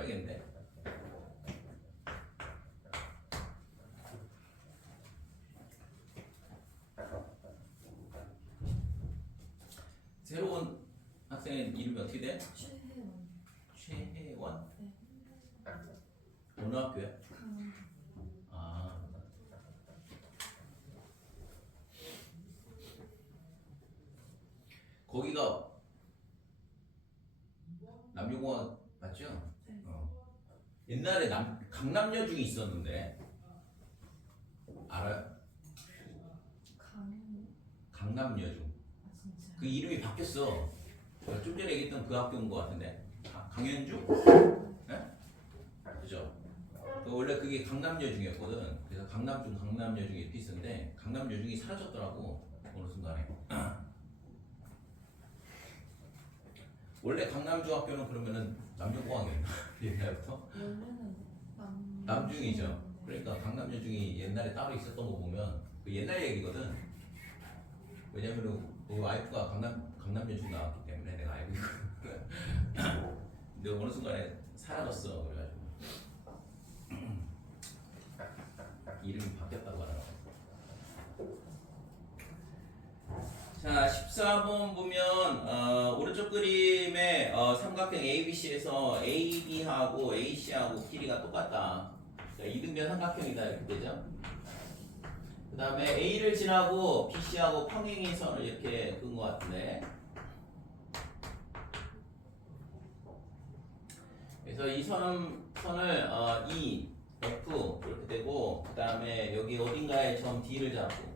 풀어야겠네. 새로운 학생의 이름이 어떻게 돼? 최혜원. 최혜원? 네. 어느 학교야? 강원. 아. 거기가 남녀공학 맞죠? 네. 옛날에 강남여중이 있었는데 알아요? 강남여중. 아 진짜. 그 이름이 바뀌었어. 제가 좀 전에 얘기했던 그 학교인 것 같은데. 강현중? 네? 그죠? 원래 그게 강남여중이었거든. 그래서 강남중, 강남여중 이렇게 있었는데 강남여중이 사라졌더라고 어느 순간에. 원래 강남중학교는 그러면은 남중공학이었나? 옛날부터? 원래는 남중이죠. 그러니까 강남여중이 옛날에 따로 있었던 거 보면 그 옛날 얘기거든. 왜냐면은 그 와이프가 강남여중 나왔기 때문에 내가 알고 있거든. 근데 어느 순간에 사라졌어. 그래가지고 이름이 바뀌었다고 하더라고. 자, 14번 보면 오른쪽 그림의 삼각형 ABC에서 AB하고 AC하고 길이가 똑같다. 자, 이등변 삼각형이다 이렇게 되죠. 그 다음에 A를 지나고 BC하고 평행인선을 이렇게 그은 것 같은데, 그래서 이 선을 E, F 이렇게 되고, 그 다음에 여기 어딘가에 점 D를 잡고,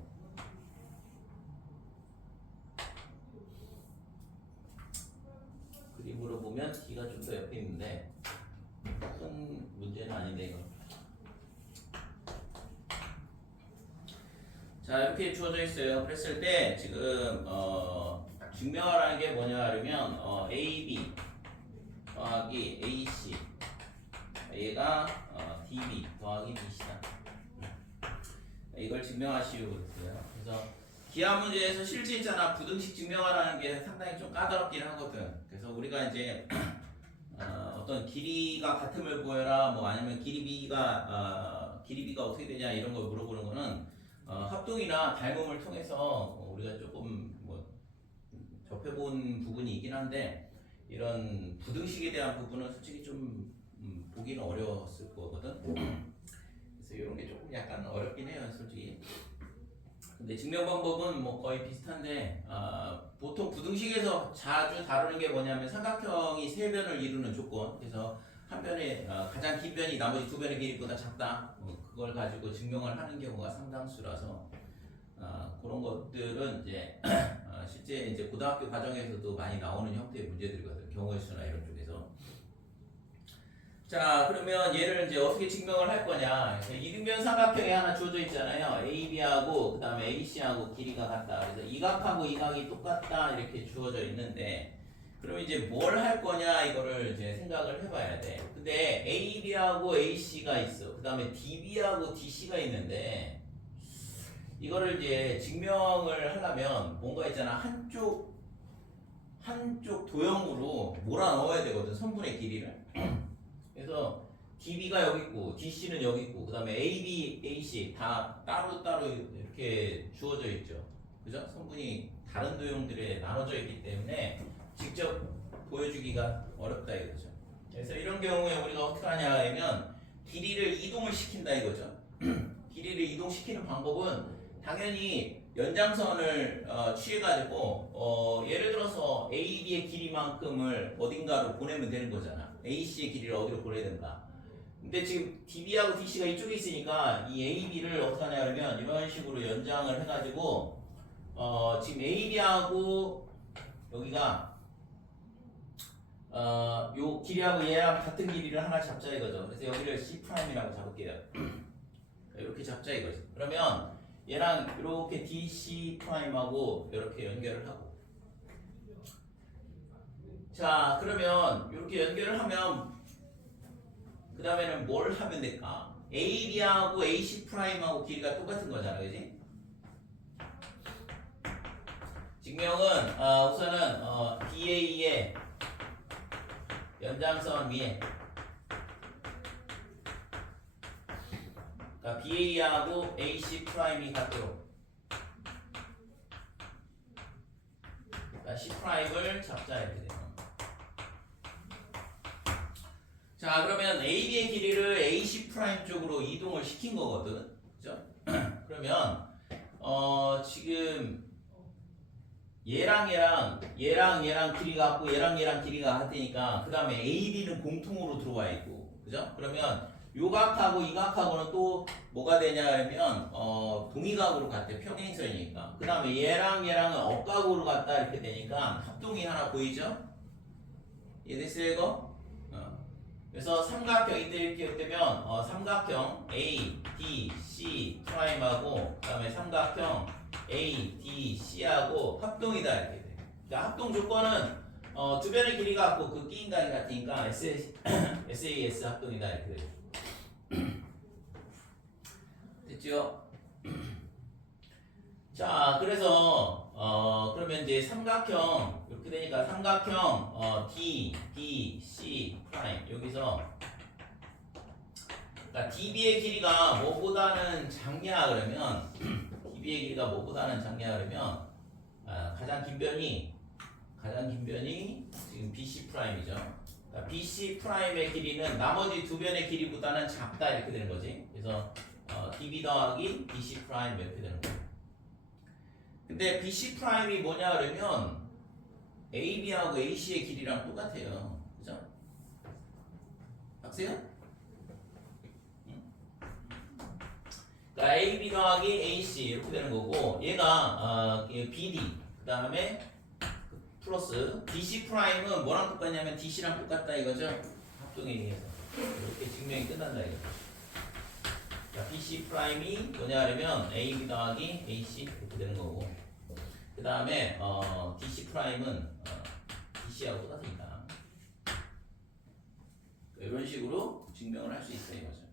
그림으로 보면 D가 좀 더 옆에 있는데 큰 문제는 아닌데 이거. 자, 이렇게 주어져 있어요. 그랬을 때 지금 증명하라는 게 뭐냐 하면 AB 더하기 AC 얘가 DB 더하기 BC다. 이걸 증명하시오 그랬어요. 그래서 기하 문제에서 실제 있잖아. 부등식 증명하라는 게 상당히 좀 까다롭긴 하거든. 그래서 우리가 이제 어떤 길이가 같음을 보여라, 뭐 아니면 길이비가 어떻게 되냐 이런 걸 물어보는 거는 합동이나 닮음을 통해서 우리가 조금 뭐 접해본 부분이 있긴 한데, 이런 부등식에 대한 부분은 솔직히 좀 보기는 어려웠을 거거든. 그래서 이런 게 조금 약간 어렵긴 해요, 솔직히. 근데 증명 방법은 뭐 거의 비슷한데, 보통 부등식에서 자주 다루는 게 뭐냐면 삼각형이 세 변을 이루는 조건. 그래서 한 변의 가장 긴 변이 나머지 두 변의 길이보다 작다. 그걸 가지고 증명을 하는 경우가 상당수라서 그런 것들은 이제 실제 이제 고등학교 과정에서도 많이 나오는 형태의 문제들이거든. 경우의 수나 이런 쪽에서. 자, 그러면 얘를 이제 어떻게 증명을 할 거냐? 이등변 삼각형이 하나 주어져 있잖아요. AB하고 그 다음에 AC하고 길이가 같다. 그래서 이 각하고 이 각이 똑같다 이렇게 주어져 있는데, 그럼 이제 뭘 할 거냐 이거를 이제 생각을 해봐야 돼. 근데 AB하고 AC가 있어. 그 다음에 DB하고 DC가 있는데, 이거를 이제 증명을 하려면 뭔가 있잖아. 한쪽 도형으로 몰아 넣어야 되거든. 선분의 길이를. 그래서 DB가 여기 있고 DC는 여기 있고, 그 다음에 AB, AC 다 따로따로 이렇게 주어져 있죠. 그죠? 성분이 다른 도형들에 나눠져 있기 때문에 직접 보여주기가 어렵다 이거죠. 그래서 이런 경우에 우리가 어떻게 하냐 하면 길이를 이동을 시킨다 이거죠. 길이를 이동시키는 방법은 당연히 연장선을 취해가지고 예를 들어서 AB의 길이만큼을 어딘가로 보내면 되는 거잖아. AC의 길이를 어디로 보내야 된다. 근데 지금 DB하고 DC가 이쪽에 있으니까 이 AB를 어떻게 하냐 하면 이런 식으로 연장을 해가지고 지금 AB하고 여기가 요 길이하고 얘랑 같은 길이를 하나 잡자 이거죠. 그래서 여기를 C'이라고 잡을게요. 이렇게 잡자 이거죠. 그러면 얘랑 이렇게 DC'하고 이렇게 연결을 하고, 자 그러면 이렇게 연결을 하면 그 다음에는 뭘 하면 될까? AB하고 AC'하고 길이가 똑같은 거잖아, 그지? 증명은 우선은 BA의 연장선 위에 그러니까 BA하고 AC 프라임이 같도록. 그러니까 C 프라임을 잡자 이렇게 돼요. 자, 그러면 AB의 길이를 AC 프라임 쪽으로 이동을 시킨 거거든. 그죠? 그러면 지금 얘랑 길이가 같고 얘랑 길이가 같으니까 그 다음에 AB는 공통으로 들어와 있고, 그죠? 그러면 요 각하고 이 각하고는 또 뭐가 되냐면 동의각으로 같대. 평행선이니까. 그 다음에 얘랑은 억각으로 같다 이렇게 되니까 합동이 하나 보이죠? 이해됐어요 이거? 그래서 삼각형 이때 이렇게 되면 삼각형 A, D, C 프라임하고 그 다음에 삼각형 A, D, C하고 합동이다 이렇게 돼. 그러니까 합동 조건은 두 변의 길이가 같고 그 끼인각이 같으니까 SAS 합동이다 이렇게 돼. 됐죠? 자, 그래서 그러면 이제 삼각형 이렇게 되니까 삼각형 D, B, C 프라임 여기서 그러니까 DB의 길이가 뭐보다는 작냐 그러면 DB의 길이가 뭐보다는 작냐 그러면 가장 긴 변이 지금 BC 프라임이죠. 그러니까 BC 프라임의 길이는 나머지 두 변의 길이보다는 작다 이렇게 되는 거지. 그래서 DB 더하기 BC 프라임 이렇게 되는 거예요. 근데 BC 프라임이 뭐냐 그러면 AB하고 AC의 길이랑 똑같아요. 그죠? 박세요? 그러니까 AB 더하기 AC 이렇게 되는 거고 얘가 BD 그 다음에 플러스 DC 프라임은 뭐랑 똑같냐면 DC랑 똑같다 이거죠? 합동에 의해서 이렇게 증명이 끝난다 이거죠. 자, BC 프라임이 뭐냐 하면 AB 더하기 AC 이렇게 되는 거고 그 다음에 DC 프라임은 DC하고 똑같습니다. 이런 식으로 증명을 할 수 있어요 이거죠.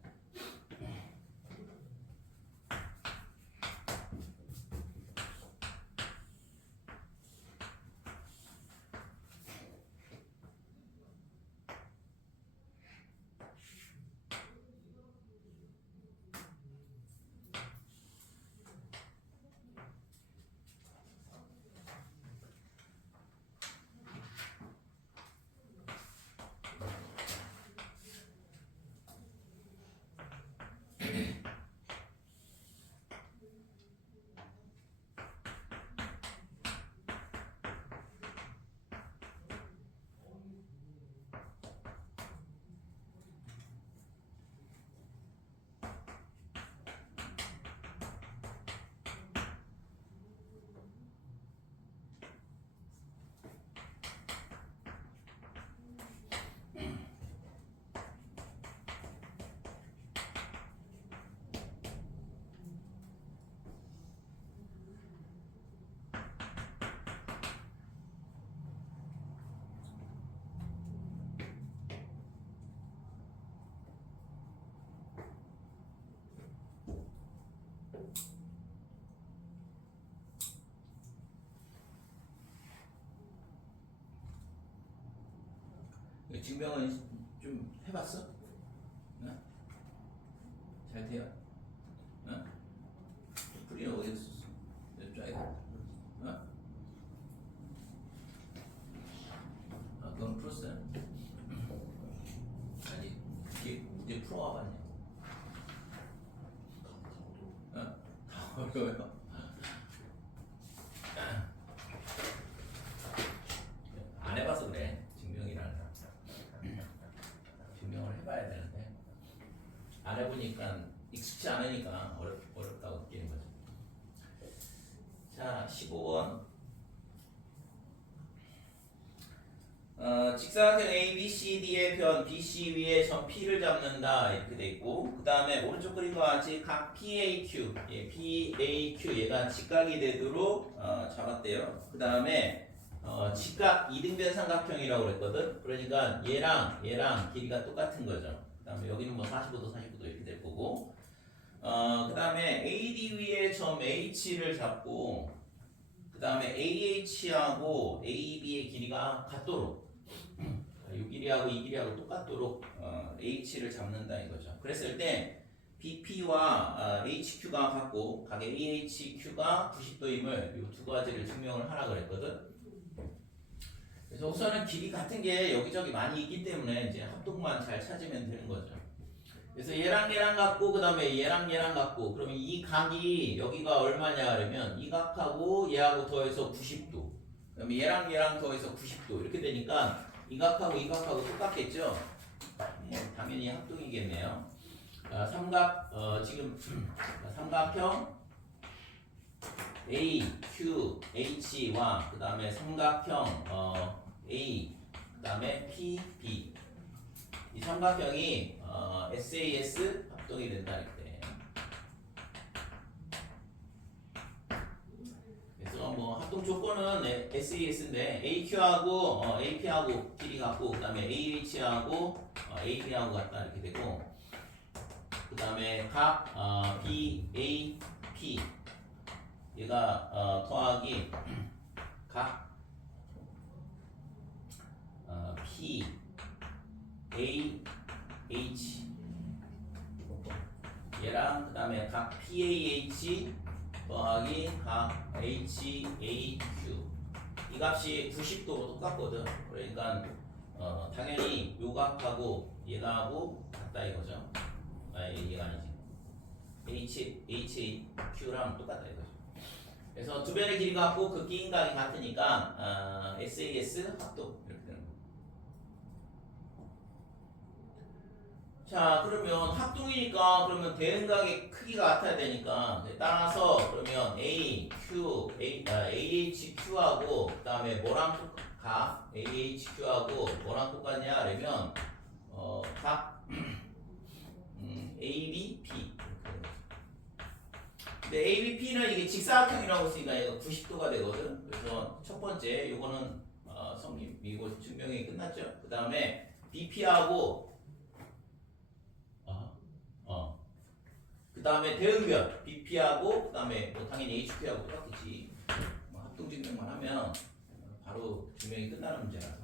증명은 좀 해봤어? 응? 잘 돼요? 응? 풀이는 어디서 썼어? 몇 좌에? 응? 그건 풀었어요? 아니 이게 이제 풀어와봤냐? 응? 다 어려워요? 안 해봐서 그래. 증명을 해봐야 되는데 안 해보니까 익숙치 않으니까 어렵다고 느끼는 거죠. 자, 15번 직사각형 ABCD의 변 BC 위에 점 P를 잡는다 이렇게 돼 있고 그 다음에 오른쪽 그림과 같이 각 PAQ PAQ 얘가 직각이 되도록 잡았대요. 그 다음에 직각 이등변 삼각형이라고 그랬거든. 그러니까 얘랑 길이가 똑같은 거죠. 그 다음에 여기는 뭐 45도 이렇게 될 거고 그 다음에 AD 위에 점 H를 잡고 그 다음에 AH하고 AB의 길이가 같도록 이 길이하고 이 길이하고 똑같도록 H를 잡는다 이거죠. 그랬을 때 BP와 HQ가 같고 각 AHQ가 90도임을 이 두 가지를 증명을 하라 그랬거든. 그래서 우선은 길이 같은 게 여기저기 많이 있기 때문에 이제 합동만 잘 찾으면 되는 거죠. 그래서 얘랑 얘랑 같고 그 다음에 얘랑 얘랑 같고 그러면 이 각이 여기가 얼마냐 그러면 이 각하고 얘하고 더해서 90도 그러면 얘랑 얘랑 더해서 90도 이렇게 되니까 이 각하고 이 각하고 똑같겠죠. 뭐 당연히 합동이겠네요. 지금 삼각형 A, Q, H와 그 다음에 삼각형 A, 그 다음에 P, B 이 삼각형이 SAS 합동이 된다 이렇게. 그래서 뭐 합동 조건은 SAS인데 AQ하고 AP하고 길이 같고 그 다음에 AH하고 AB하고 같다 이렇게 되고 그 다음에 각 BAP 얘가 더하기 각 P A H 얘랑 그 다음에 각 PAH 더하기 각 HAQ 이 값이 90도로 똑같거든. 그러니까 당연히 요 값하고 얘하고 같다 이거죠. 얘가 아니지. HAQ랑 똑같다 이거죠. 그래서 두 변의 길이가 같고 그 끼인각이 같으니까 SAS 합동 이렇게 되는 거예요. 자 그러면 합동이니까 그러면 대응각의 크기가 같아야 되니까 따라서 그러면 AHQ하고 그 다음에 뭐랑 똑같 AHQ하고 뭐랑 똑같냐 그러면 각 ABP 근데 ABP는 이게 직사각형이라고 했으니까 얘가 90도가 되거든. 그래서 첫 번째 요거는 이거 증명이 끝났죠. 그 다음에 BP하고 그 다음에 대응변 BP하고 그 다음에 뭐 당연히 HQ하고 똑같겠지. 뭐 합동 증명만 하면 바로 증명이 끝나는 문제라서.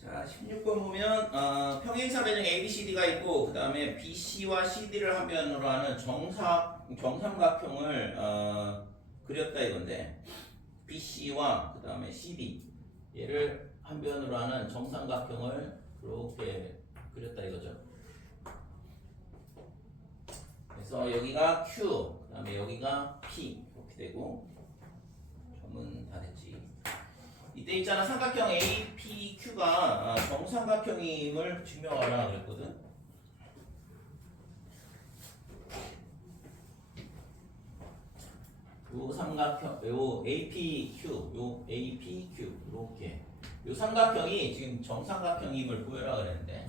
자, 16번 보면 평행사 변형 ABCD가 있고 그 다음에 BC와 CD를 한 변으로 하는 정삼각형을 그렸다 이건데 BC와 그 다음에 CD 얘를 한 변으로 하는 정삼각형을 이렇게 그렸다 이거죠. 그래서 여기가 Q 그 다음에 여기가 P 이렇게 되고 점은 다 됐지. 이때 있잖아 삼각형 APQ가 정삼각형임을 증명하라 그랬거든. 요 삼각형 요 APQ 이렇게 요 삼각형이 지금 정삼각형임을 보여라 그랬는데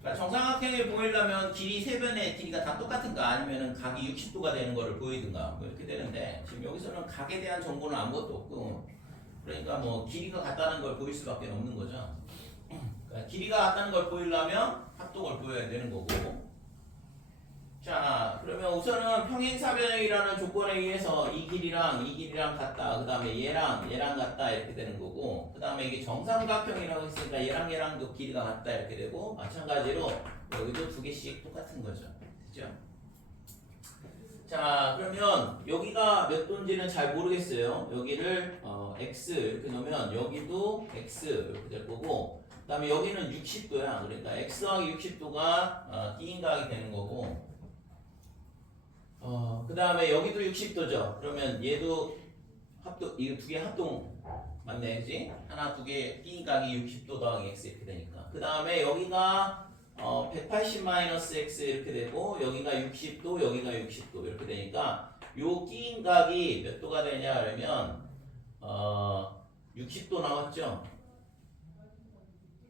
그러니까 정삼각형을 보이려면 길이 세 변의 길이가 다 똑같은가 아니면은 각이 60도가 되는 거를 보이든가 뭐 이렇게 되는데 지금 여기서는 각에 대한 정보는 아무것도 없고 그러니까 뭐 길이가 같다는 걸 보일 수밖에 없는 거죠. 그러니까 길이가 같다는 걸 보이려면 합동을 보여야 되는 거고. 자, 그러면 우선은 평행사변형이라는 조건에 의해서 이 길이랑 같다. 그 다음에 얘랑 같다 이렇게 되는 거고. 그 다음에 이게 정삼각형이라고 했으니까 얘랑도 길이가 같다 이렇게 되고 마찬가지로 여기도 두 개씩 똑같은 거죠. 그죠? 자 그러면 여기가 몇 도인지는 잘 모르겠어요. 여기를 x 이렇게 넣으면 여기도 x 이렇게 될 거고 그 다음에 여기는 60도야. 그러니까 x 더하기 60도가 띠인각이 되는 거고 그 다음에 여기도 60도죠. 그러면 얘도 합동 이거 두 개 합동 맞네 그지? 하나 두 개 띠인각이 60도 더하기 x 이렇게 되니까 그 다음에 여기가 180-x 이렇게 되고 여기가 60도 여기가 60도 이렇게 되니까 요 끼인 각이 몇 도가 되냐 그러면 60도 나왔죠.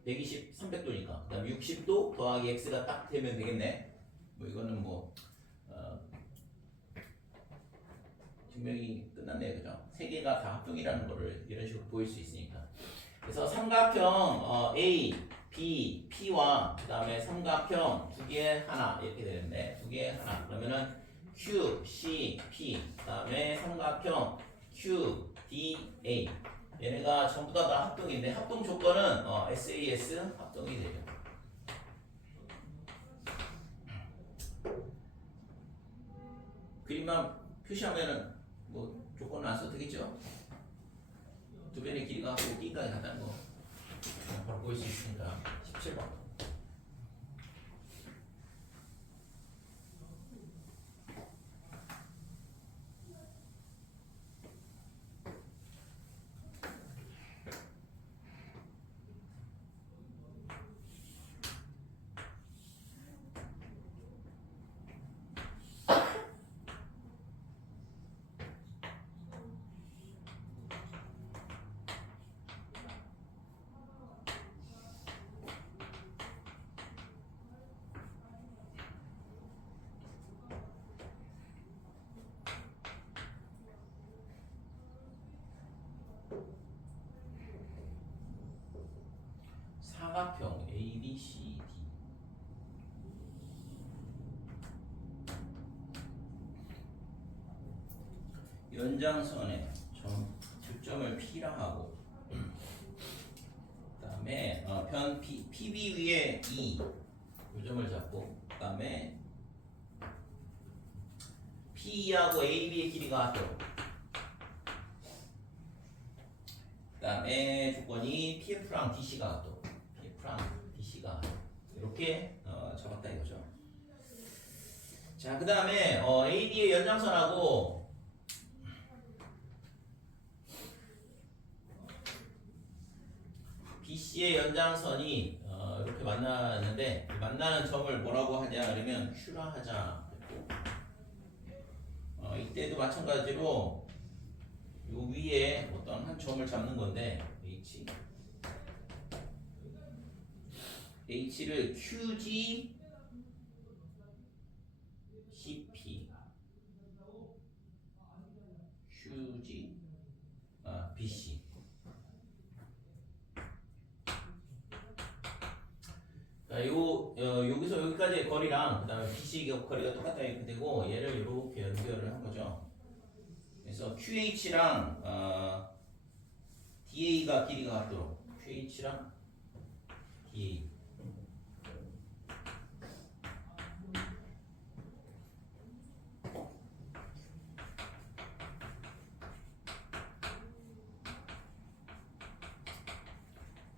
120, 300도니까. 그 다음에 60도 더하기 x가 딱 되면 되겠네. 뭐 이거는 뭐 증명이 끝났네요. 그죠? 세 개가 다 합동이라는 거를 이런 식으로 보일 수 있으니까. 그래서 삼각형 A, B, P와 그 다음에 삼각형 두 개 하나 이렇게 되는데 두 개 하나 그러면은 Q, C, P 그 다음에 삼각형 Q, D, A 얘네가 전부 다 합동인데 합동 조건은 SAS 합동이 되죠. 그림만 표시하면은 뭐 조건은 안 써도 되겠죠? 두 변의 길이가 B까지 같다는 거 바로 보일 수 있으니까 17번. 사각형 A, B, C, D 연장선에 교점을 P라 하고 그 다음에 편 PB 위에 E 교점을 잡고 그 다음에 P하고 AB의 길이가 같도록 그 다음에 조건이 PF랑 DC가 같도록 PF랑 DC가 이렇게 잡았다 이거죠. 자, 그 다음에 AD의 연장선하고 BC의 연장선이 이렇게 만나는데 만나는 점을 뭐라고 하냐 그러면 Q라 하자. 이때도 마찬가지로 요 위에 어떤 한 점을 잡는 건데 H를 QG CP QG BC 여기서 여기까지의 거리랑 그 다음에 BC 거리가 똑같다 이렇게 되고 얘를 이렇게 연결을 한 거죠. 그래서 QH랑 DA가 길이가 같도록 QH랑 DA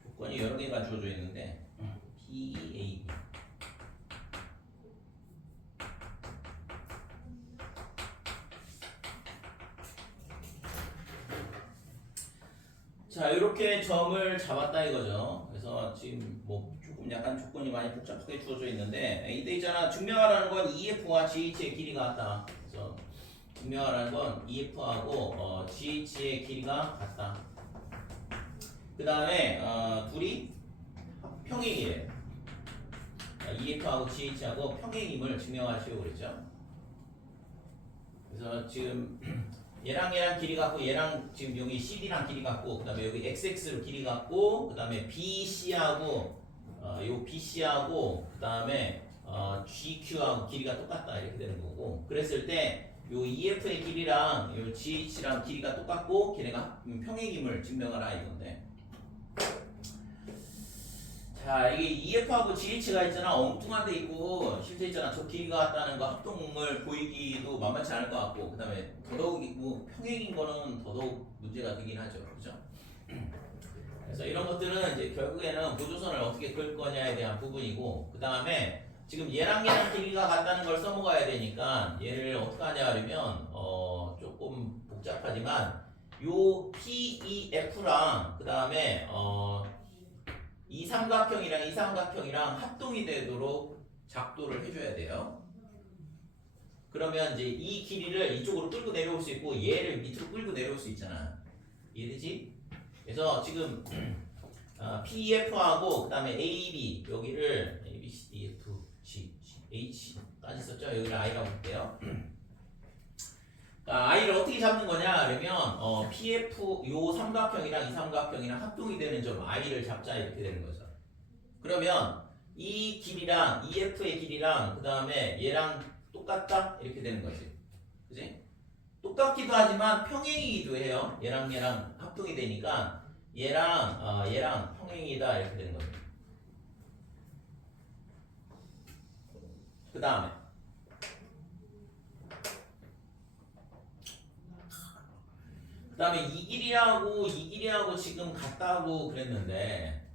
조건이 여러 개가 주어져 있는데 PEAB 자 이렇게 점을 잡았다 이거죠. 그래서 지금 뭐 조금 약간 조건이 많이 복잡하게 주어져 있는데 이때 있잖아 증명하라는 건 EF와 GH의 길이가 같다. 그래서 증명하라는 건 EF하고 GH의 길이가 같다. 그 다음에 둘이 평행이래요. EF하고 GH하고 평행임을 증명하시려고 그랬죠. 그래서 지금 얘랑 길이 같고 얘랑 지금 여기 CD랑 길이 같고 그 다음에 여기 XX로 길이 같고 그 다음에 BC하고 요 BC하고 그 다음에 GQ하고 길이가 똑같다 이렇게 되는 거고 그랬을 때 요 EF의 길이랑 요 GH랑 길이가 똑같고 걔네가 평행임을 증명하라 이건데 자 이게 EF하고 GH가 있잖아 엉뚱한 데 있고 실제 있잖아 저 길이가 같다는 거 합동을 보이기도 만만치 않을 것 같고 그 다음에 더더욱 뭐 평행인 거는 더더욱 문제가 되긴 하죠 그죠? 그래서 이런 것들은 이제 결국에는 보조선을 어떻게 그을 거냐에 대한 부분이고 그 다음에 지금 얘랑 길이가 같다는 걸 써먹어야 되니까 얘를 어떻게 하냐 하면 조금 복잡하지만 요 PEF랑 그 다음에 이 삼각형이랑 합동이 되도록 작도를 해줘야 돼요. 그러면 이제 이 길이를 이쪽으로 끌고 내려올 수 있고 얘를 밑으로 끌고 내려올 수 있잖아. 이해되지? 그래서 지금 PEF하고 그 다음에 AB 여기를 A, B, C, D, F, G, H까지 썼죠. 여기를 I라고 볼게요. I를 어떻게 잡는 거냐 그러면 PF 요 삼각형이랑 이 삼각형이랑 합동이 되는 점 I를 잡자 이렇게 되는 거죠. 그러면 이 길이랑 EF의 길이랑 그 다음에 얘랑 똑같다 이렇게 되는 거지. 그지? 똑같기도 하지만 평행이기도 해요. 얘랑 합동이 되니까 얘랑 평행이다 이렇게 되는 거죠. 그 다음에 이 길이하고 지금 같다고 그랬는데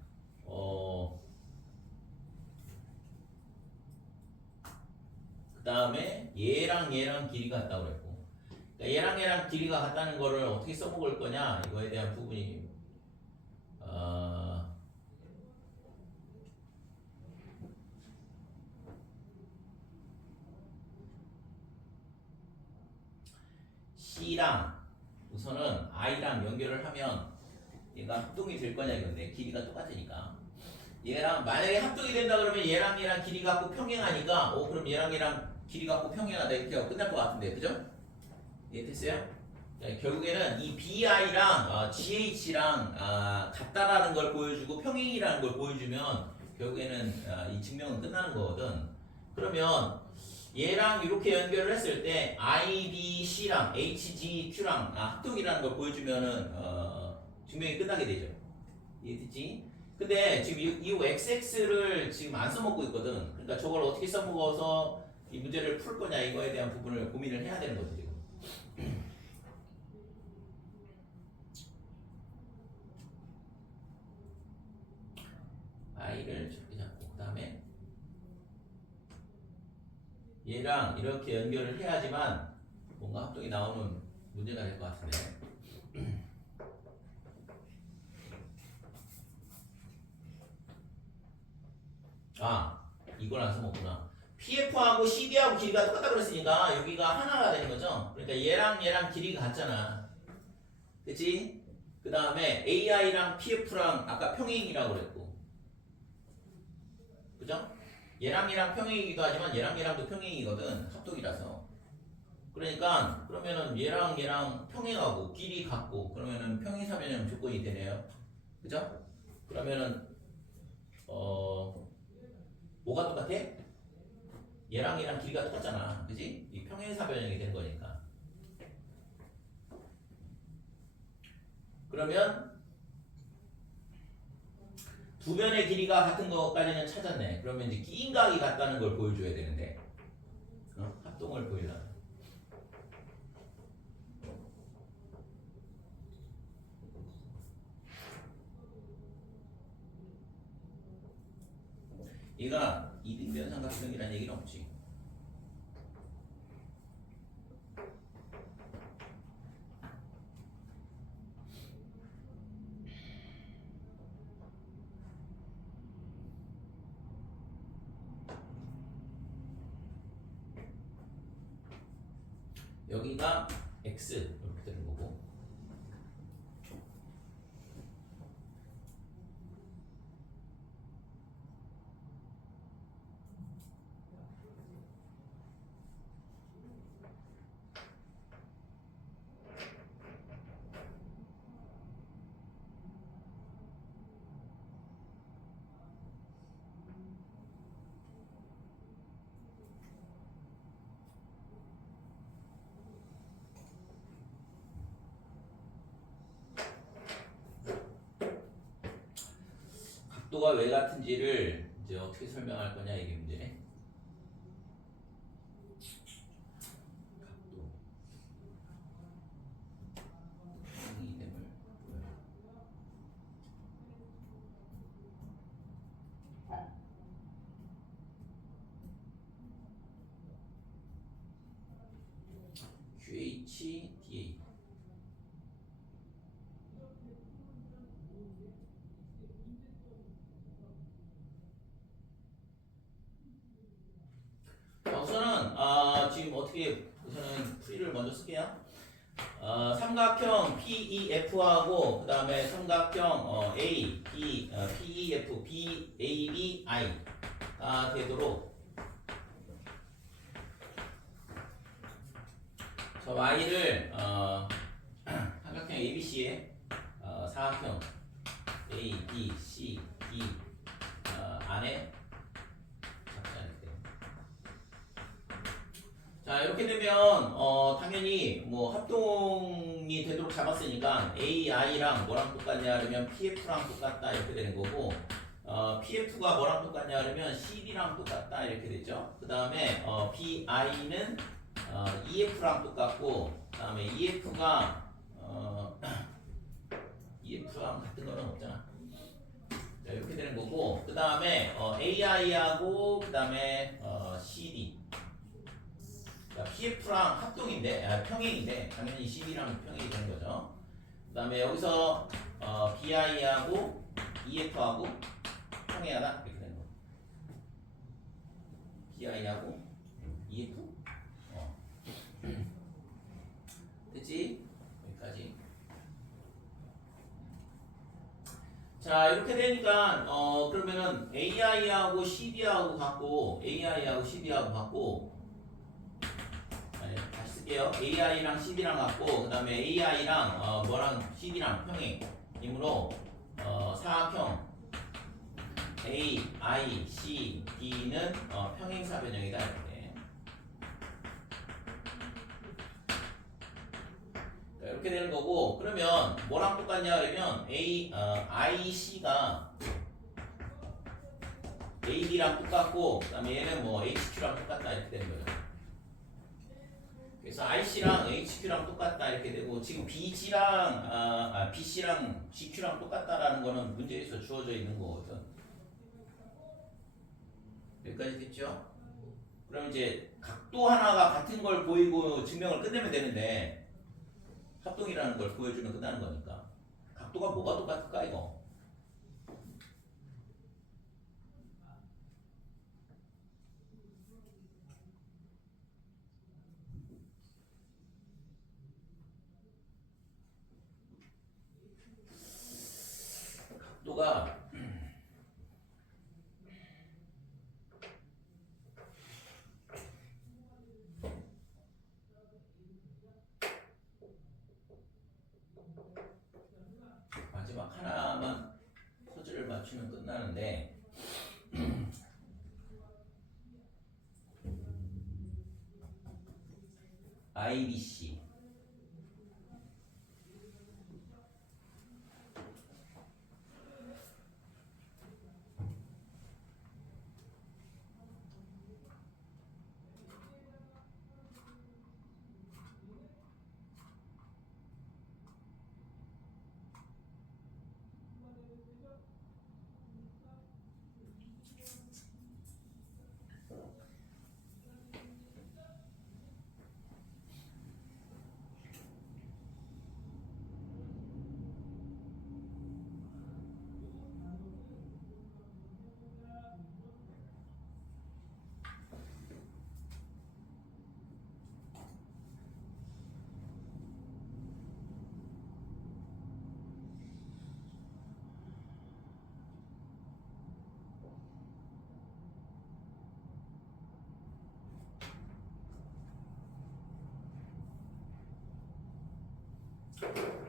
그 다음에 얘랑 길이가 같다고 그랬고, 그러니까 얘랑 길이가 같다는 거를 어떻게 써먹을 거냐 이거에 대한 부분이 C랑 우선은 I랑 연결을 하면 얘가 합동이 될 거냐 이건데 길이가 똑같으니까 얘랑 만약에 합동이 된다 그러면 얘랑 길이 갖고 평행하니까 그럼 얘랑 길이 갖고 평행하다 이렇게 하고 끝날 것 같은데 그죠? 이해됐어요? 결국에는 이 BI랑 GH랑 같다라는 걸 보여주고 평행이라는 걸 보여주면 결국에는 이 증명은 끝나는 거거든. 그러면 얘랑 이렇게 연결을 했을 때 I, B, C랑 H, G, Q랑 합동이라는 걸 보여주면은 증명이 끝나게 되죠. 이해됐지? 근데 지금 이 XX를 지금 안 써먹고 있거든. 그러니까 저걸 어떻게 써먹어서 이 문제를 풀 거냐 이거에 대한 부분을 고민을 해야 되는 거죠 지금. I를 저렇게 잡고 그 다음에 얘랑 이렇게 연결을 해야지만 뭔가 합동이 나오는 문제가 될 것 같은데. 이걸 안 써먹구나. PF하고 CD하고 길이가 똑같다 그랬으니까 여기가 하나가 되는 거죠. 그러니까 얘랑 길이가 같잖아. 그치? 그 다음에 AI랑 PF랑 아까 평행이라고 그랬고, 그죠? 얘랑 평행이기도 하지만 얘랑도 평행이거든. 합동이라서. 그러니까 그러면은 얘랑 평행하고 길이 같고 그러면은 평행사변형 조건이 되네요. 그죠? 그러면은 뭐가 똑같아? 얘랑 길이가 똑같잖아. 그지? 이 평행사변형이 된 거니까. 그러면 두 변의 길이가 같은 것까지는 찾았네. 그러면 이제 끼인각이 같다는 걸 보여줘야 되는데 합동을 보이려면 얘가 이등변 삼각형이라는 얘기는 없지. 여기가 x 이렇게 되는 거고, 각도가 왜 같은지를 이제 어떻게 설명할 거냐 이게 문제네. 각도 이름을 QHDA. 우선은 지금 어떻게 우선은 풀이를 먼저 쓸게요. 3번 삼각형 PEF하고 그 다음에 삼각형 A, B, PEF, B, A, B, I가 되도록 저 Y를 삼각형 ABC의 사각형 A, B, C, D 안에 잡지 않을게요. 자 이렇게 되면 당연히 뭐 합동이 되도록 잡았으니까 A, I랑 뭐랑 똑같냐 그러면 PF랑 똑같다 이렇게 되는 거고 PF가 뭐랑 똑같냐 그러면 CD랑 똑같다 이렇게 되죠. 그 다음에 BI는 EF랑 똑같고 그 다음에 EF가 EF랑 같은 거는 없잖아. 자, 이렇게 되는 거고 그 다음에 AI하고 그 다음에 CD PF랑 합동인데 평행인데 당연히 CD랑 평행이 되는 거죠. 그 다음에 여기서 BI하고 EF하고 평행하다 이렇게 되는 거. BI하고 EF 됐지? 여기까지. 자 이렇게 되니까 그러면은 AI하고 CD하고 같고 AI하고 CD하고 같고 다시 쓸게요. AI랑 CD랑 같고 그 다음에 AI랑 뭐랑 CD랑 평행이므로 사각형 A, I, C, D는 평행사변형이다 이렇게. 이렇게 되는 거고 그러면 뭐랑 똑같냐 그러면 IC가 AD랑 똑같고 그 다음에 얘는 뭐 HQ랑 똑같다 이렇게 되는 거죠. 그래서 IC랑 HQ랑 똑같다 이렇게 되고 지금 BC랑 GQ랑 똑같다라는 거는 문제에서 주어져 있는 거거든. 여기까지 됐죠? 그럼 이제 각도 하나가 같은 걸 보이고 증명을 끝내면 되는데 합동이라는 걸 보여주면 끝나는 거니까 각도가 뭐가 똑같을까 이거? 각도가 마지막 하나만 퍼즐을 맞추면 끝나는데 IBC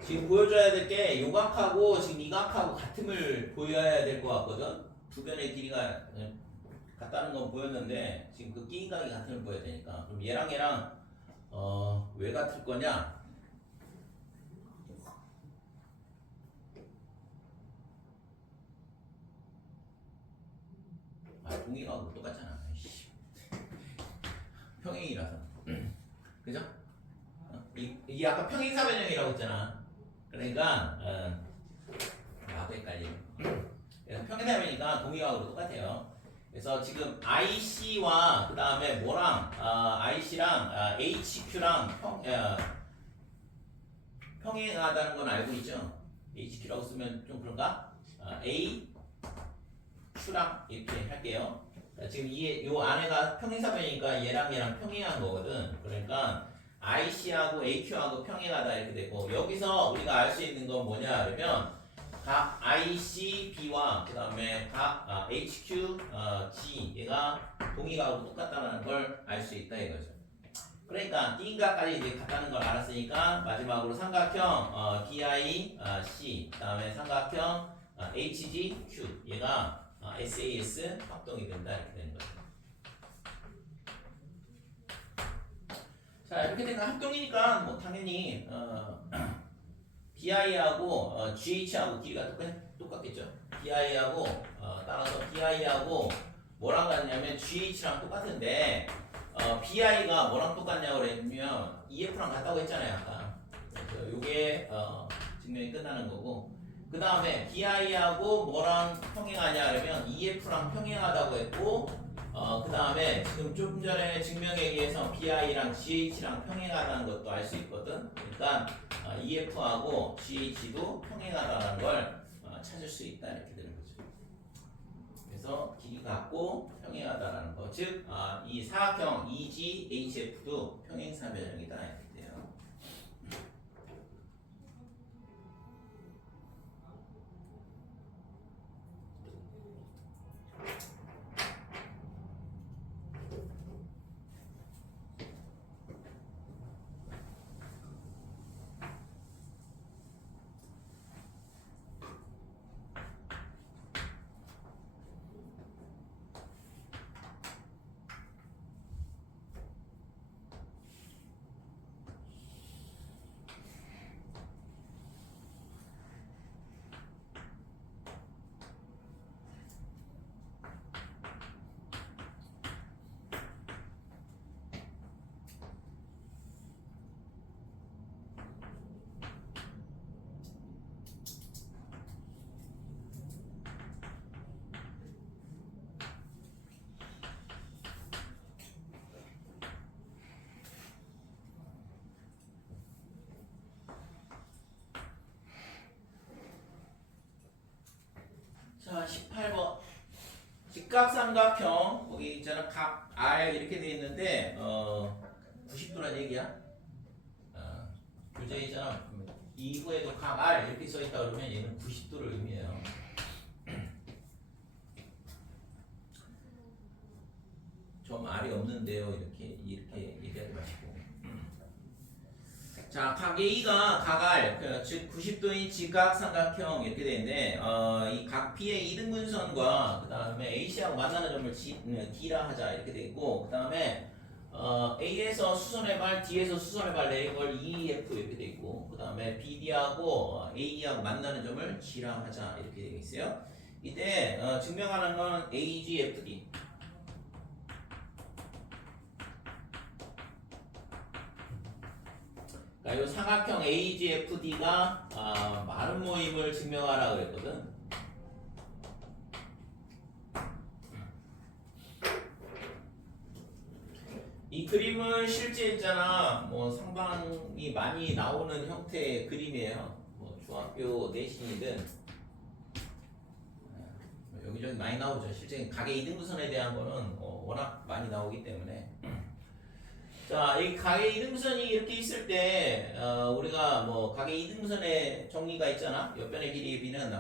지금 보여줘야 될 게 요각하고 지금 이 각하고 같음을 보여야 될 것 같거든. 두 변의 길이가 같다는 건 보였는데 지금 그 끼인각이 같음을 보여야 되니까 그럼 얘랑 왜 같을 거냐? 동의각하고 똑같잖아. 평행이라서 그죠? 이게 아까 평행사변형이라고 했잖아. 그러니까 나도 헷갈려. 그래서 평행사변이니까 동의각으로 똑같아요. 그래서 지금 IC와 그 다음에 뭐랑 IC랑 HQ랑 평행하다는 건 알고 있죠? HQ라고 쓰면 좀 그런가? A, Q랑 이렇게 할게요. 지금 요 안에가 평행사변이니까 얘랑 평행한 거거든. 그러니까 IC하고 AQ하고 평행하다 이렇게 되고 여기서 우리가 알 수 있는 건 뭐냐 그러면 각 ICB와 그 다음에 각 HQ, G 얘가 동의가하고 똑같다는 걸 알 수 있다 이거죠. 그러니까 띵가까지 이제 같다는 걸 알았으니까 마지막으로 삼각형 DIC 그 다음에 삼각형 HGQ 얘가 SAS 합동이 된다 이렇게 되는 거죠. 자 이렇게 되면 합동이니까 뭐 당연히 DI하고 GH하고 길이가 똑같겠죠. DI하고 따라서 DI하고 뭐랑 같냐면 GH랑 똑같은데 BI가 뭐랑 똑같냐고 그랬냐면 EF랑 같다고 했잖아요 아까. 그래서 요게 증명이 끝나는 거고 그 다음에 BI하고 뭐랑 평행하냐 그러면 EF랑 평행하다고 했고 그 다음에 지금 좀 전에 증명에 의해서 BI랑 GH랑 평행하다는 것도 알 수 있거든. 그러니까 EF하고 GH도 평행하다는 걸 찾을 수 있다 이렇게 되는 거죠. 그래서 길이가 같고 평행하다라는 거, 즉 이 사각형 EGHF도 평행사변형이다 이렇게 돼요. 자, 18번. 직각삼각형, 거기 있잖아. 각 R 이렇게 돼 있는데, 90도란 얘기야. 교재 있잖아. 이후에도 각 R 이렇게 써 있다 그러면 얘는 90도를 의미해요. 좀 R이 없는데요. 이렇게 얘기하지 마시고. 자, 각 A가 각 R, 즉 90도인 직각삼각형 이렇게 되는데 이 각 B의 이등분선과 그 다음에 AC하고 만나는 점을 D라 하자 이렇게 돼 있고 그 다음에 A에서 수선의 발, D에서 수선의 발 내 걸 EF 이렇게 돼 있고 그 다음에 BD하고 AE하고 만나는 점을 G라 하자 이렇게 되어 있어요. 이때 증명하는 건 AGFD. 이 삼각형 AGFD가 마른 모임을 증명하라 그랬거든. 이 그림은 실제 있잖아 뭐 상당히 많이 나오는 형태의 그림이에요. 뭐 중학교 내신이든 여기저기 많이 나오죠. 실제 각의 이등분선에 대한 거는 워낙 많이 나오기 때문에. 자, 이 각의 이등분선이 이렇게 있을 때 우리가 뭐 각의 이등분선의 정리가 있잖아. 옆변의 길이의 비는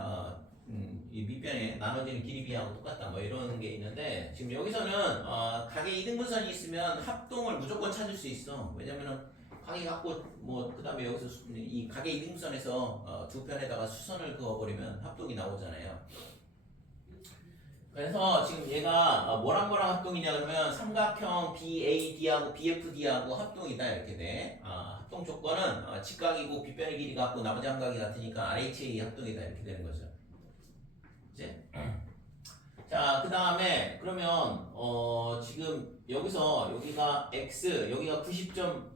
이 밑변에 나눠지는 길이 비하고 똑같다 뭐 이런 게 있는데 지금 여기서는 각의 이등분선이 있으면 합동을 무조건 찾을 수 있어. 왜냐면은 각이 같고 뭐 그다음에 여기서 이 각의 이등분선에서 두 편에다가 수선을 그어버리면 합동이 나오잖아요. 그래서 지금 얘가 뭐랑 합동이냐 그러면 삼각형 BAD하고 BFD하고 합동이다 이렇게 돼. 합동 조건은 직각이고 빗변의 길이 같고 나머지 함각이 같으니까 RHA 합동이다 이렇게 되는 거죠. 이제 자, 그 다음에 그러면 지금 여기가 X 여기가 90점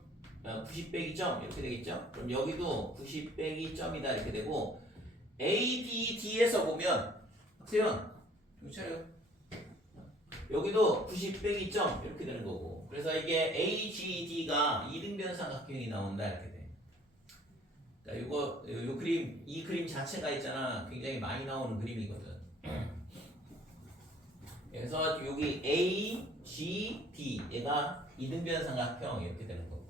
90 빼기 점 이렇게 되겠죠. 그럼 여기도 90 빼기 점이다 이렇게 되고 ABD에서 보면 학세현 차려. 여기도 90 빼기 점 이렇게 되는 거고 그래서 이게 AGD가 이등변 삼각형이 나온다 이렇게 돼. 그러니까 요 그림 이 그림 자체가 있잖아 굉장히 많이 나오는 그림이거든. 그래서 여기 A, G, D 얘가 이등변 삼각형 이렇게 되는 거고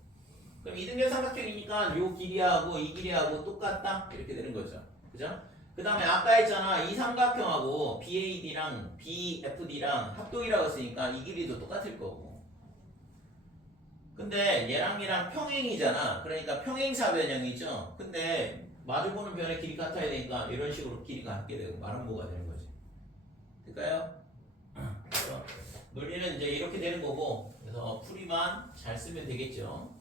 그럼 이등변 삼각형이니까 요 길이하고 이 길이하고 똑같다 이렇게 되는 거죠. 그죠? 그 다음에 아까 했잖아 이 삼각형하고 BAD랑 BFD랑 합동이라고 했으니까 이 길이도 똑같을 거고. 근데 얘랑 평행이잖아. 그러니까 평행사변형이죠. 근데 마주보는 변의 길이 같아야 되니까 이런 식으로 길이가 같게 되고 마름모가 되는 거지. 될까요? 그래서 논리는 이제 이렇게 되는 거고, 그래서 풀이만 잘 쓰면 되겠죠.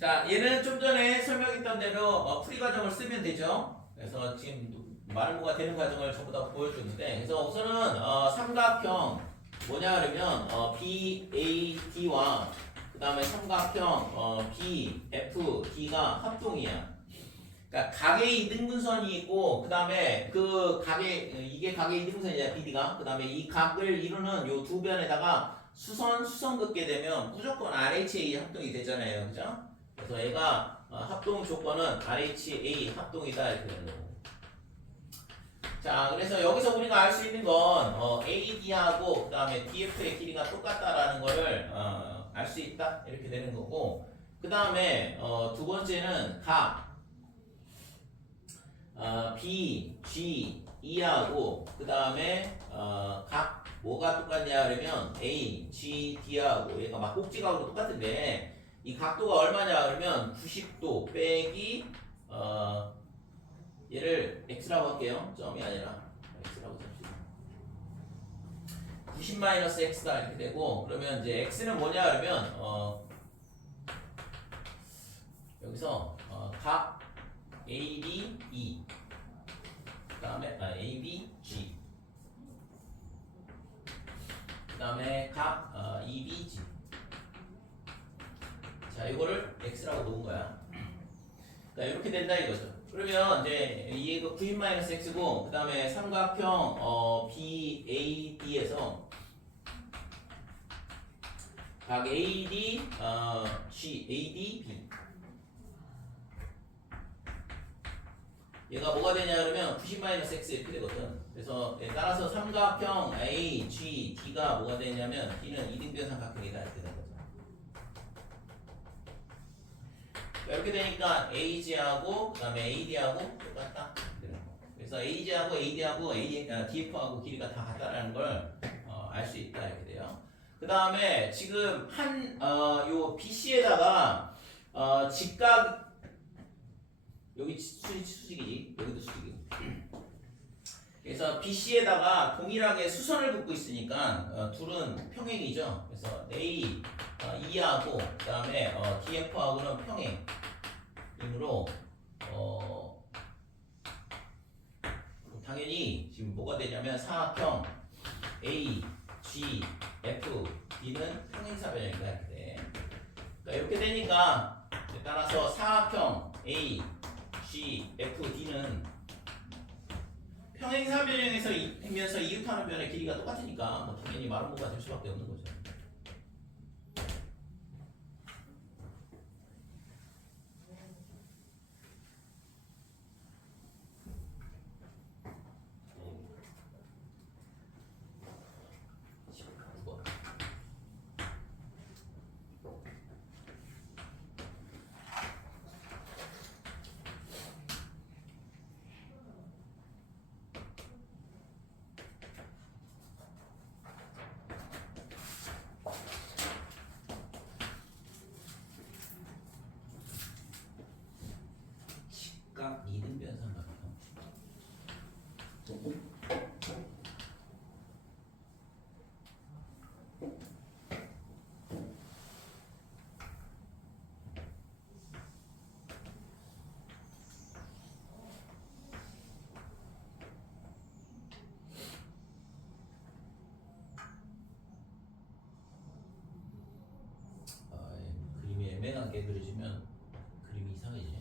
자, 얘는 좀 전에 설명했던 대로 풀이 과정을 쓰면 되죠. 그래서 지금 마름모가 되는 과정을 전부 다 보여주는데, 그래서 우선은 삼각형 뭐냐 그러면 BAD와 그 다음에 삼각형 BFD가 합동이야. 그러니까 각의 이등분선이 있고 그 다음에 그 각의 이게 각의 이등분선이야 BD가. 그 다음에 이 각을 이루는 요 두 변에다가 수선 긋게 되면 무조건 RHA 합동이 되잖아요, 그죠? 그래서 얘가 합동 조건은 RHA 합동이다 이렇게 되는 거고. 자, 그래서 여기서 우리가 알 수 있는 건 AD하고 그 다음에 DF의 길이가 똑같다라는 거를 알 수 있다 이렇게 되는 거고. 그 다음에 두 번째는 각 B, G, E하고 그 다음에 각 뭐가 똑같냐 그러면 A, G, D하고 얘가 막 꼭지각으로 똑같은데 이 각도가 얼마냐 그러면 90도 빼기 얘를 X라고 할게요. 점이 아니라 X라고 잡시다. 90 마이너스 X다 이렇게 되고, 그러면 이제 X는 뭐냐 그러면 여기서 각 A, B, E 그 다음에 A, B, G 그 다음에 각 E, B, G. 자, 이거를 X라고 놓은 거야. 자, 이렇게 된다 이거죠. 그러면 이제 이거 90-x고 그 다음에 삼각형 BAD에서 각 AD G, AD, B 얘가 뭐가 되냐 그러면 90-x 이렇게 되거든. 그래서 따라서 삼각형 A, G, D가 뭐가 되냐면 D는 이등변 삼각형이다 이렇게 되는 거죠. 이렇게 되니까 AG하고 그 다음에 AD하고 똑같다. 그래서 AG하고 AD하고 DF하고 길이가 다 같다라는 걸 알 수 있다 이렇게 돼요. 그 다음에 지금 요 BC에다가 직각 여기 수직이지, 여기도 수직이고. 그래서 BC에다가 동일하게 수선을 긋고 있으니까 둘은 평행이죠. 그래서 A, E하고 그 다음에 DF하고는 평행이므로 당연히 지금 뭐가 되냐면 사각형 A, G, F, D는 평행사변형이다 이렇게 돼. 그러니까 이렇게 되니까 따라서 사각형 A, G, F, D는 평행사변형에서 이면서 이웃하는 변의 길이가 똑같으니까 뭐 당연히 마름모가 될 수밖에 없는 거죠. 각 이등변 삼각형. 그림이 애매하게 그려지면 그림이 이상해지네.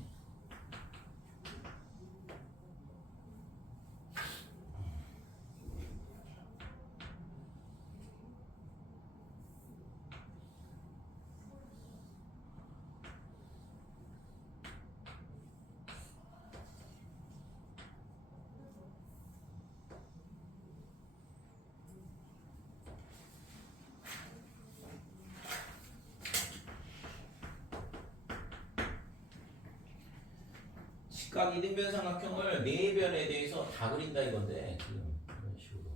직각 이등변 삼각형을 네 변에 대해서 다 그린다 이건데 지금 이런 식으로.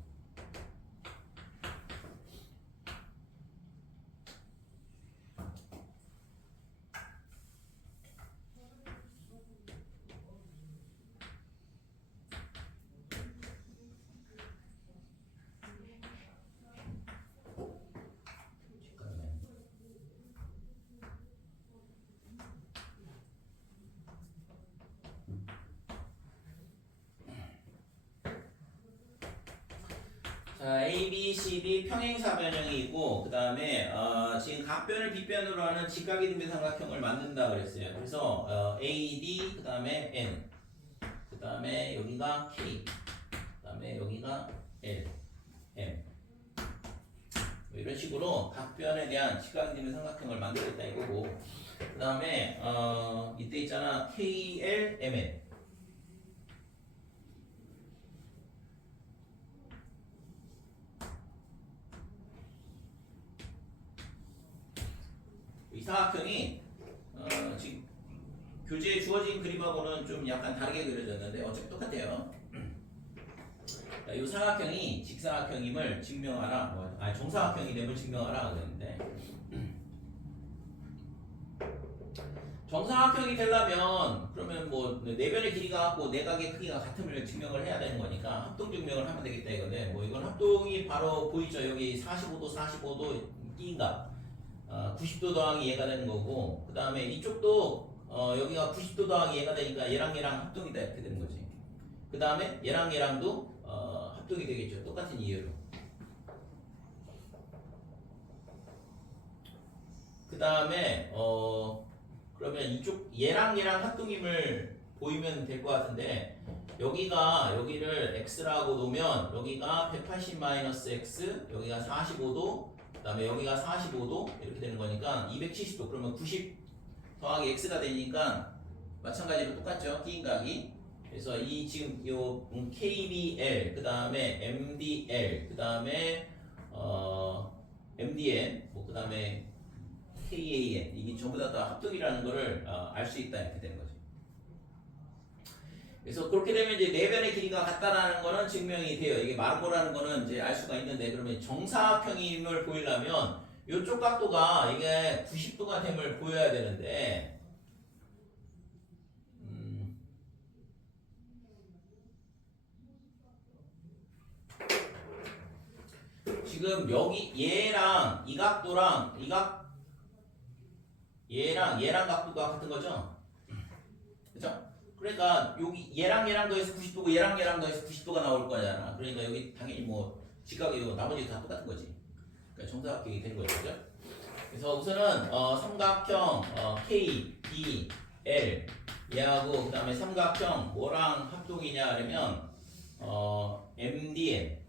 자, A, B, C, D 평행사변형이 있고 그 다음에 지금 각변을 빗변으로 하는 직각이등변 삼각형을 만든다 그랬어요. 그래서 A, D 그 다음에 N 그 다음에 여기가 K 그 다음에 여기가 L, M 뭐 이런 식으로 각변에 대한 직각이등변 삼각형을 만들겠다 이거고 그 다음에 이때 있잖아 K, L, M, N 이 사각형이 지금 교재에 주어진 그림하고는 좀 약간 다르게 그려졌는데 어차피 똑같아요. 자, 이 사각형이 직사각형임을 증명하라, 정사각형이 됨을 증명하라 그랬는데 정사각형이 되려면 그러면 뭐 내변의 길이가 같고 내각의 크기가 같음을 증명을 해야 되는 거니까 합동 증명을 하면 되겠다 이건데 뭐 이건 합동이 바로 보이죠. 여기 45도 45도 끼인가 90도 더하기 얘가 되는 거고 그 다음에 이쪽도 여기가 90도 더하기 얘가 되니까 얘랑 합동이다 이렇게 되는 거지. 그 다음에 얘랑도 합동이 되겠죠. 똑같은 이유로. 그 다음에 그러면 이쪽 얘랑 얘랑 합동임을 보이면 될 것 같은데 여기를 x라고 놓으면 여기가 180-x 여기가 45도 그 다음에 여기가 45도 이렇게 되는 거니까 270도 그러면 90 더하기 x가 되니까 마찬가지로 똑같죠. 끼인각이. 그래서 이 지금 요 KBL 그 다음에 MDL 그 다음에 MDN 뭐 그 다음에 KAN 이게 전부 다 합동이라는 거를 알 수 있다 이렇게 되는 거죠. 그래서 그렇게 되면 이제 내변의 길이가 같다라는 거는 증명이 돼요. 이게 마르고라는 거는 이제 알 수가 있는데 그러면 정사각형임을 보이려면 이쪽 각도가 이게 90도가 됨을 보여야 되는데 지금 여기 얘랑 이 각도랑 얘랑 각도가 같은 거죠? 그죠? 그러니까 여기 얘랑 더해서 90도고 얘랑 더해서 90도가 나올 거잖아. 그러니까 여기 당연히 뭐 직각이고 나머지 다 똑같은 거지. 그러니까 정사각형이 된 거죠. 그죠? 그래서 우선은 삼각형 K, D, L 얘하고 그 다음에 삼각형 뭐랑 합동이냐 그러면 MDN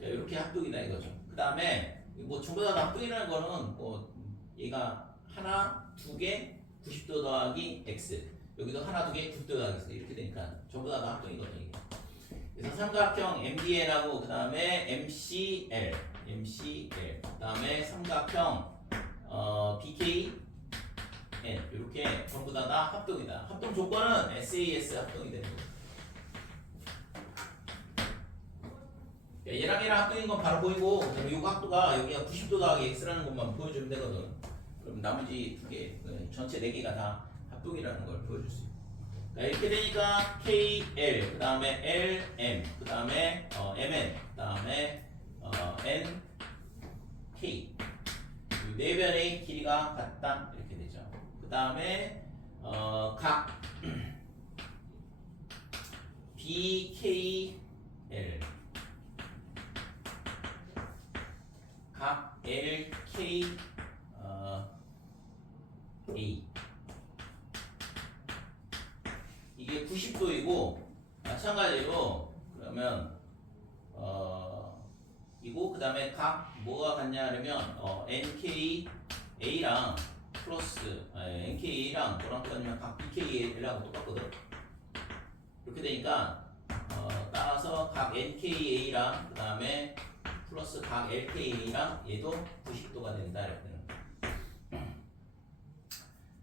이렇게 합동이다 이거죠. 그 다음에 뭐 전부 다 합동이라는 거는 뭐 얘가 하나, 두 개, 90도 더하기 x 여기도 하나, 두 개, 90도 더하기 x 이렇게 되니까 전부 다 합동이거든요. 이게. 그래서 삼각형 MDN하고 그 다음에 MCL 그 다음에 삼각형 BKN 이렇게 전부 다 합동이다. 합동 조건은 SAS 합동이 되는 거죠. 얘랑 합동인 건 바로 보이고 이 각도가 여기가 90도 더하기 x라는 것만 보여주면 되거든. 그럼 나머지 두 개, 전체 네 개가 다 합동이라는 걸 보여줄 수 있고. 이렇게 되니까 KL, 그 다음에 LM, 그 다음에 MN, 그 다음에 NK. 네 변의 길이가 같다 이렇게 되죠. 그 다음에 각 BKL 각 LK A 이게 90도이고 마찬가지로 그러면 이고 그 다음에 각 뭐가 같냐 하면 NK A랑 플러스 NK A랑 뭐랑 똑같냐면 각 BK L하고 똑같거든. 이렇게 되니까 따라서 각 NK A랑 그 다음에 플러스 각 LK랑 얘도 90도가 된다 이렇게 되는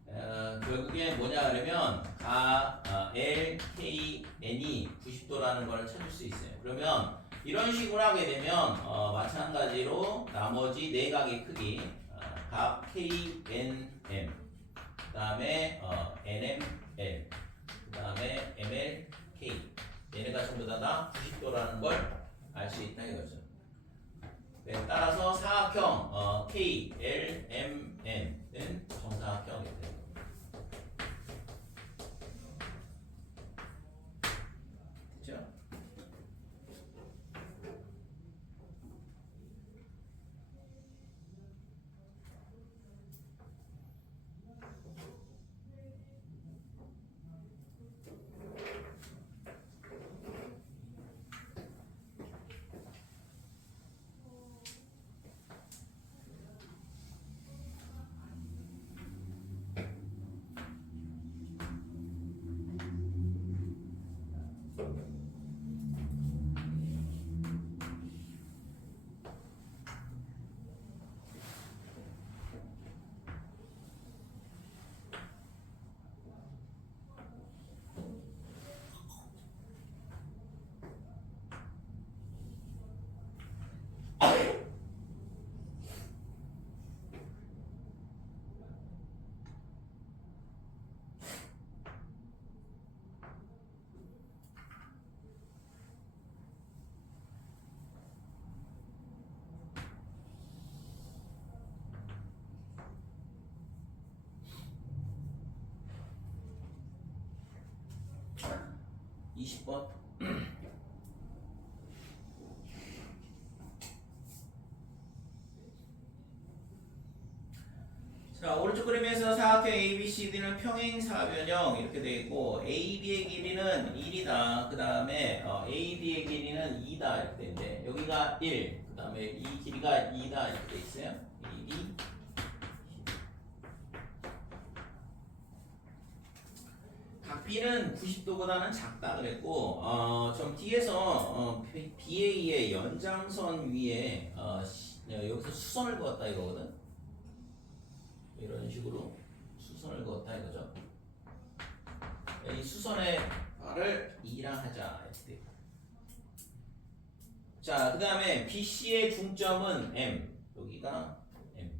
거예요. 결국에 뭐냐 그러면 L, K, N이 90도라는 걸 찾을 수 있어요. 그러면 이런 식으로 하게 되면 마찬가지로 나머지 네 각의 크기 각 K, N, M 그 다음에 NM, L 그 다음에 ML, K 얘네가 전부 다 90도라는 걸 알 수 있다 이거죠. 네, 따라서 사각형 K, L, M, N은 정사각형이 돼요. 됐죠? 자, 20번. 자, 오른쪽 그림에서 사각형 ABCD는 평행사변형 이렇게 되어 있고 AB의 길이는 1이다. 그 다음에 AD의 길이는 2다 이렇게 되는데 여기가 1, 그 다음에 이 길이가 2다 이렇게 되어 있어요. AD 각 B는 90도보다는 작다 그랬고 좀 뒤에서 BA의 연장선 위에 여기서 수선을 그었다 이거거든. 이런 식으로 수선을 그었다 이거죠. 이 수선의 발을 2랑 하자 이렇게. 자, 그 다음에 BC의 중점은 M. 여기가 M.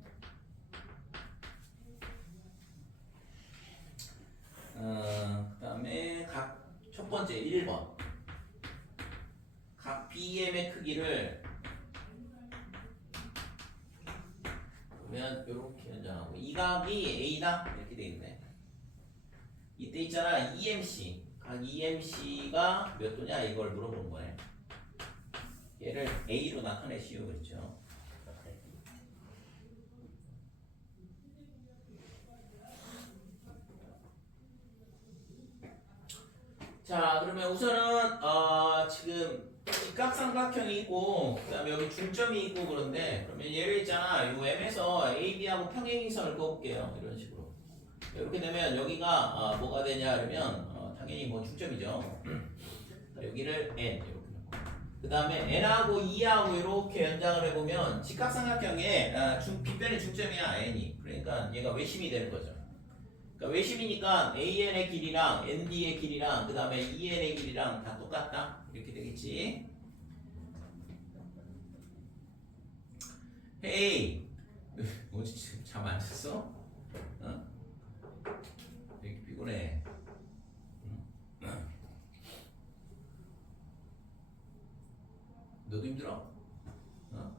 그 다음에 각 첫 번째 1번. 각 BM의 크기를 그러면 이렇게 연장하고 이 각이 A다 이렇게 돼 있네. 이때 있잖아 EMC 각 EMC가 몇 도냐 이걸 물어보는 거네. 얘를 A로 나타내시오 그랬죠. 자 그러면 우선은 지금 직각삼각형이 있고 그다음에 여기 중점이 있고 그런데 그러면 얘를 있잖아 요 M에서 AB하고 평행이선을 그어볼게요. 이런 식으로 이렇게 되면 여기가 뭐가 되냐 그러면 당연히 뭐 중점이죠. 여기를 N 이렇게 그 다음에 N하고 E하고 이렇게 연장을 해보면 직각삼각형의 빗변의 중점이야 N이. 그러니까 얘가 외심이 되는 거죠. 그러니까 외심이니까 AN의 길이랑 ND의 길이랑 그 다음에 EN의 길이랑 다 똑같다 이렇게 되겠지. 헤이 뭐지 지금 잠 안 잤어? 어? 왜 이렇게 피곤해? 너도 힘들어? 어?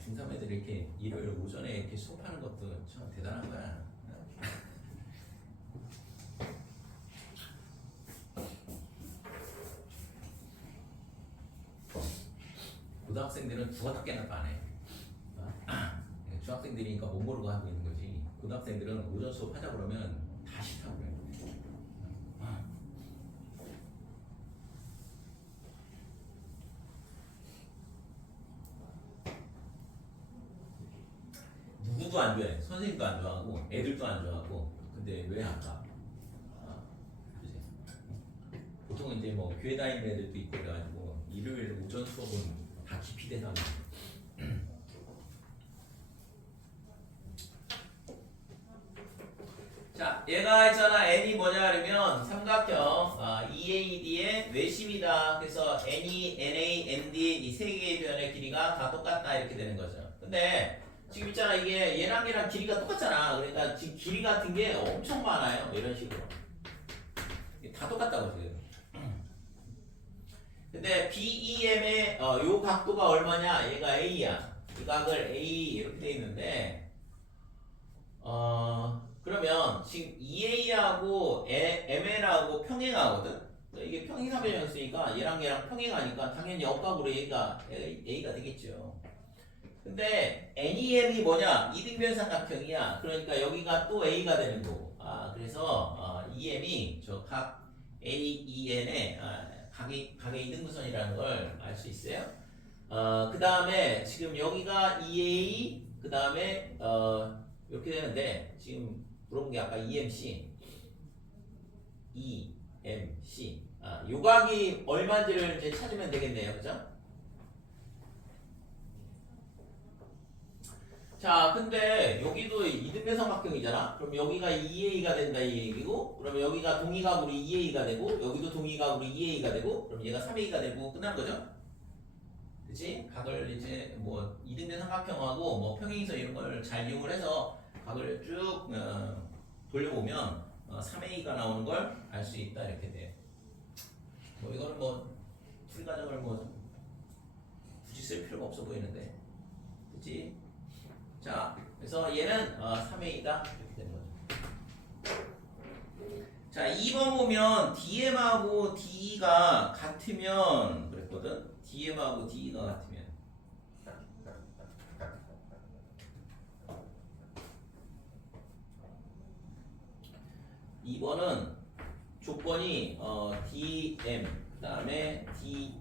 중3 애들이 이렇게 일요일 오전에 이렇게 수업하는 것도 참 대단한 거야. 고등학생들은 죽어 다 깨나 빠네. 중학생들이니까 못 모르고 하고 있는 거지. 고등학생들은 오전 수업 하자 그러면 다 싫다고 그래. 누구도 안 좋아해. 선생님도 안 좋아하고 애들도 안 좋아하고. 근데 왜 할까? 보통 이제 뭐 교회 다니는 애들도 있고 그래가지고 일요일 오전 수업은 다 기피돼서 하는 거예요. 자, 얘가 있잖아. n이 뭐냐 하면 삼각형 EAD의 외심이다. 그래서 n이 NA, ND 이 세 개의 변의 길이가 다 똑같다 이렇게 되는 거죠. 근데 지금 있잖아. 이게 얘랑 길이가 똑같잖아. 그러니까 지금 길이 같은 게 엄청 많아요. 이런 식으로. 다 똑같다고 지금. 근데 BEM의 요 각도가 얼마냐? 얘가 A야. 이 각을 A 이렇게 돼 있는데 그러면 지금 EA하고 MN하고 평행하거든? 이게 평행사변이었으니까 얘랑 평행하니까 당연히 역각으로 A가 되겠죠. 근데 NEM이 뭐냐? 이등변삼각형이야. 그러니까 여기가 또 A가 되는 거고. 그래서 EM이 저 각 AEN의 각의 이등분선이라는 걸 알 수 있어요. 그 다음에 지금 여기가 EA, 그 다음에 이렇게 되는데 지금 물어본 게 아까 EMC, 요 각이 얼마인지를 이제 찾으면 되겠네요, 그죠? 자, 근데 여기도 이등변삼각형이잖아. 그럼 여기가 2A가 된다 이 얘기고, 그러면 여기가 동의각으로 2A가 되고, 여기도 동의각으로 2A가 되고, 그럼 얘가 3A가 되고 끝난 거죠? 그치? 각을 이제 뭐 이등변 삼각형하고 뭐 평행이선 이런 걸 잘 이용을 해서 각을 쭉 돌려보면 3A가 나오는 걸 알 수 있다 이렇게 돼요. 뭐 이거는 뭐 풀이 과정을 뭐 굳이 쓸 필요가 없어 보이는데, 그치? 자, 그래서 얘는 3A다 이렇게 되는 거죠. 자, 2번 보면 DM하고 DE가 같으면 그랬거든. DM하고 DE가 같으면 2번은 조건이 DM 그 다음에 DE.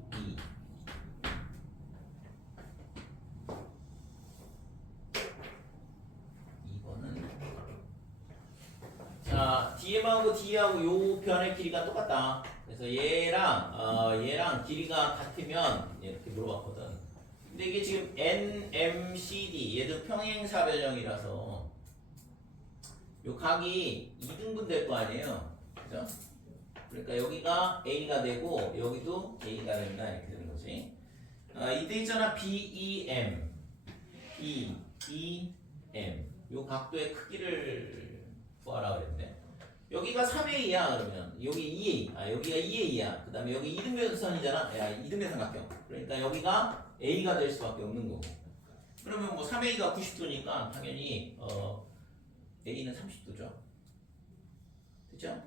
자, DM하고 DE하고 요 변의 길이가 똑같다. 그래서 얘랑 길이가 같으면 이렇게 물어봤거든. 근데 이게 지금 NMCD 얘도 평행사변형이라서 요 각이 2등분 될 거 아니에요. 그죠? 그러니까 여기가 A가 되고 여기도 A가 된다 이렇게 되는 거지. 이때 있잖아 BEM, BEM 요 각도의 크기를 구하라 그랬네. 여기가 3A야 그러면 여기 2A, 여기가 2A야. 그 다음에 여기 이등변선이잖아. 야, 이등변삼각형. 그러니까 여기가 A가 될 수밖에 없는 거고. 그러면 뭐 3A가 90도니까 당연히 A는 30도죠. 그죠?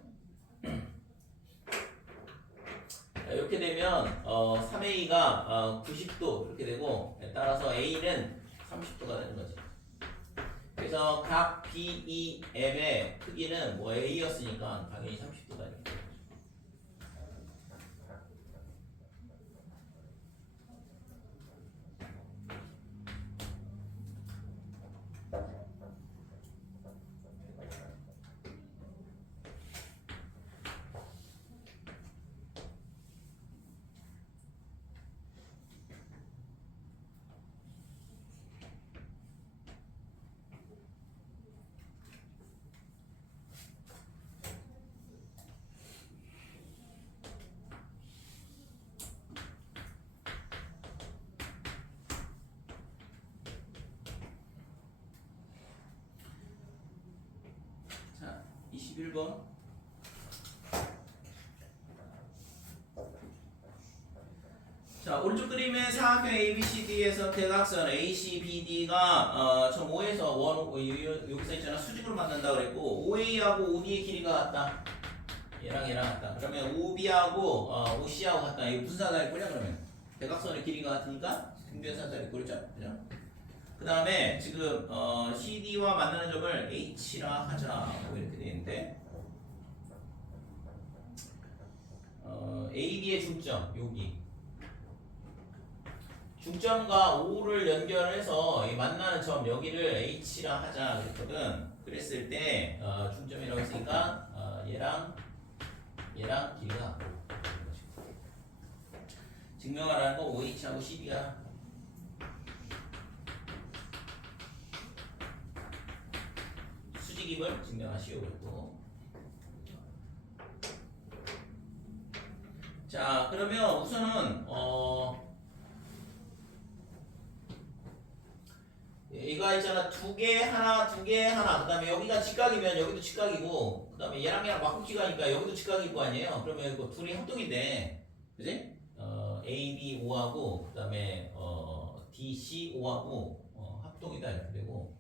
이렇게 되면 3A가 90도 이렇게 되고 따라서 A는 30도가 되는 거지. 그래서 각 BEM의 크기는 뭐 A였으니까 당연히 30도다 이렇게 되는 거죠. 자, 21번. 자, 오른쪽 그림의 사각형 ABCD에서 대각선 ACBD가 5에서 1, 여기서 있잖아 수직으로 만난다 그랬고 OA하고 OD의 길이가 같다. 얘랑 같다. 그러면 OB하고 OC하고 같다. 이거 무슨 사다리꼴이야 그러면? 대각선의 길이가 같으니까 등변 사다리꼴이죠. 그죠? 그 다음에 지금 CD와 만나는 점을 H라 하자. 뭐 이렇게 돼 있는데 AB의 중점 여기. 중점과 O를 연결해서 이 만나는 점 여기를 H라 하자 그랬거든. 그랬을 때 중점이라고 했으니까 얘랑 길이가 증명하라는 거 OH하고 CD가 수직이 수직임을 증명하시오 그랬고. 자 그러면 우선은 이거 있잖아 두 개 하나 두 개 하나 그다음에 여기가 직각이면 여기도 직각이고 그다음에 얘랑 얘랑 막붙기 가니까 여기도 직각일 거 아니에요. 그러면 이거 둘이 합동인데 그지? A, B, O하고 그다음에 D, C, O하고 합동이다 이렇게 되고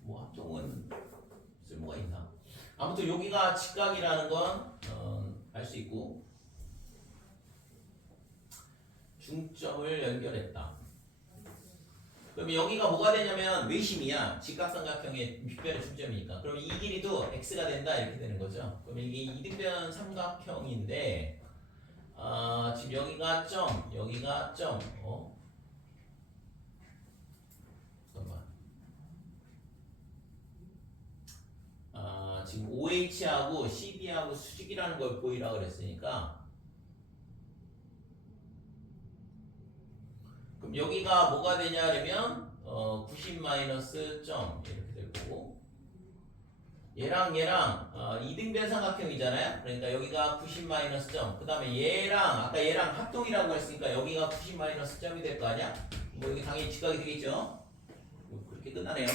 뭐 합동은 쓸모가 있나? 아무튼 여기가 직각이라는 건 알 수 있고 중점을 연결했다. 그럼 여기가 뭐가 되냐면 외심이야. 직각삼각형의 빗변의 중점이니까. 그럼 이 길이도 x가 된다 이렇게 되는 거죠. 그럼 이게 이등변 삼각형인데 지금 여기가 점, 여기가 점. 잠깐만. 지금 OH하고 CB하고 수직이라는 걸 보이라 그랬으니까. 그럼 여기가 뭐가 되냐면 90 마이너스 점 이렇게 될 거고 얘랑 이등변 삼각형이잖아요. 그러니까 여기가 90 마이너스 점. 그 다음에 얘랑 아까 얘랑 합동이라고 했으니까 여기가 90 마이너스 점이 될 거 아니야? 뭐 여기 당연히 직각이 되겠죠. 그렇게 끝나네요.